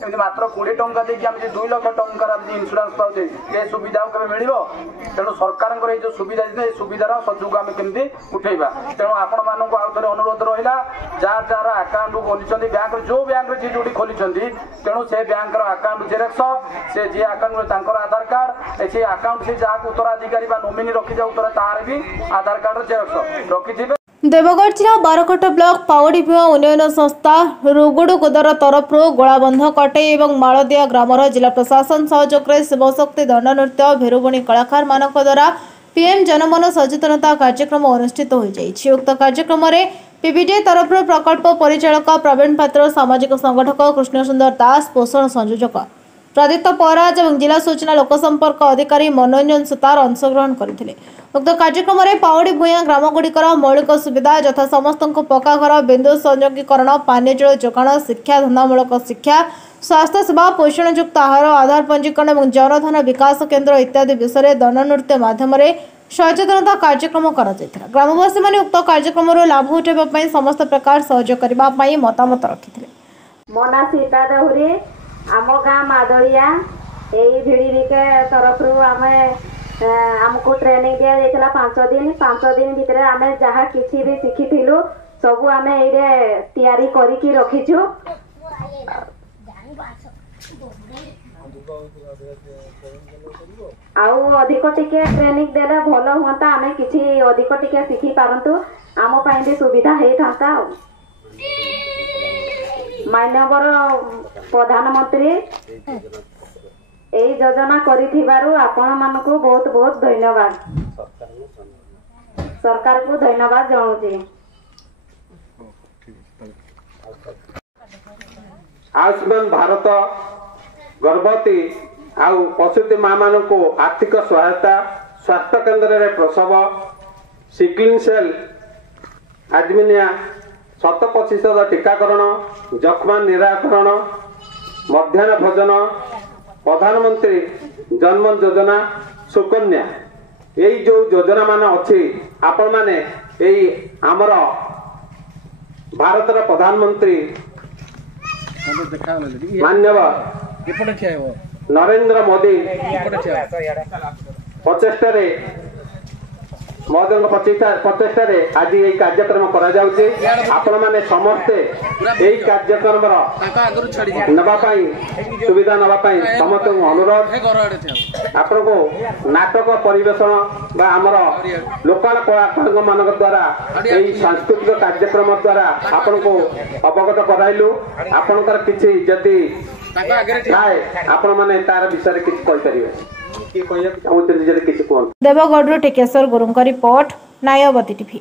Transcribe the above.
एमती मात्र 20 टंका देखिए आम 2 लाख टंकार इन्शुरांस पाचे ये सुविधा के मिल तेणु सरकार जो सुविधा ये सुविधार सदुग आम केमती उठेबा तेणु आपण मानक आउ थे अनुरोध रहा जार जार आकाउंट खोली बैंक जो बैंक जी जो खोली तेणु से बैंक आकाउंट जेरेक्स से जी आकाउंट आधार कार्ड से आकाउंट से जहाँ उत्तराधिकारी नोमिनी रखी जाऊ तार भी आधार कार्ड जेरेक्स रखी देवगढ़ जिला बारकोट ब्लॉक पावड़ी भुआ उन्नयन संस्था रुगुड़ गोदर तरफ गोलाबंध कटे और मालदिया ग्रामर जिला प्रशासन सहयोग में शिवशक्ति दंड नृत्य भेरुबणी कलाकार मान द्वारा पीएम जनमन सचेतनता कार्यक्रम अनुष्ठित हो जाइए। उक्त कार्यक्रम में पीबीडी तरफ प्रकल्प परिचालक प्रवीण पात्र सामाजिक संगठक कृष्णसुंदर दास पोषण संयोजक प्रदीप्त पराज और जिला सूचना लोकसंपर्क अधिकारी मनोरंजन सुतार अंशग्रहण करते। उक्त कार्यक्रम में पावड़ी भूया ग्रामगुड़िकर मौलिक सुविधा यथा समस्त पक्का घर बिंदु संयोगीकरण पानी जल जोगाण शिक्षा धंदामूलक शिक्षा स्वास्थ्य सेवा पोषणयुक्त आहार आधार पंजीकरण और जनधन विकास केन्द्र इत्यादि विषय दंड नृत्य माध्यम सचेतनता कार्यक्रम कर ग्रामवासी मैंने उक्त कार्यक्रम लाभ उठाई समस्त प्रकार सहयोग करने मतामत रखिते। मना सीता दौरी आम गाँ मादलिया यही भिड़ी के तरफ आमको ट्रेनिंग दिया जाइला 5 दिन भितर आम जहाँ किसी भी शिखिलु सबू आम ये तैयारी करिकी रखीचु। आउ अधिक टिके ट्रेनिंग देले भल हुआ आम किसी अधिक टिके शिखी पारंतु आम पाई भी सुविधा होता। मानवर प्रधानमंत्री यही योजना करिथिबारु आपण मानकु बहुत बहुत धन्यवाद सरकार को धन्यवाद जनाउछि। आयुष्मान भारत गर्भवती आउ प्रसूति माँ मान को आर्थिक सहायता स्वास्थ्य केन्द्र रे प्रसव सिक्लिंग सेल आजमिनिया 100% टीकाकरण जख्मा निराकरण मध्याह्न भोजन प्रधानमंत्री जन्म योजना सुकन्या यही जो योजना मान अच्छी आपण माने यही आमर भारतर प्रधानमंत्री माननीय नरेंद्र मोदी प्रचेष्टा प्रचेष्टा आज ये कार्यक्रम करा जाउचे आपण माने समस्ते यही कार्यक्रम नवापाई सुविधा नवापाई समस्त अनुरोध आपण को नाटक परिवेषण बा आमर लोकल कलाकार मान द्वारा यही सांस्कृतिक कार्यक्रम द्वारा आपण को अवगत कराइलु आपणकर किछि जति आपण माने तार विषय किछि कहि परिबे देवगढ़ टेकेश्वर गुरुंग रिपोर्ट नायवती टीवी।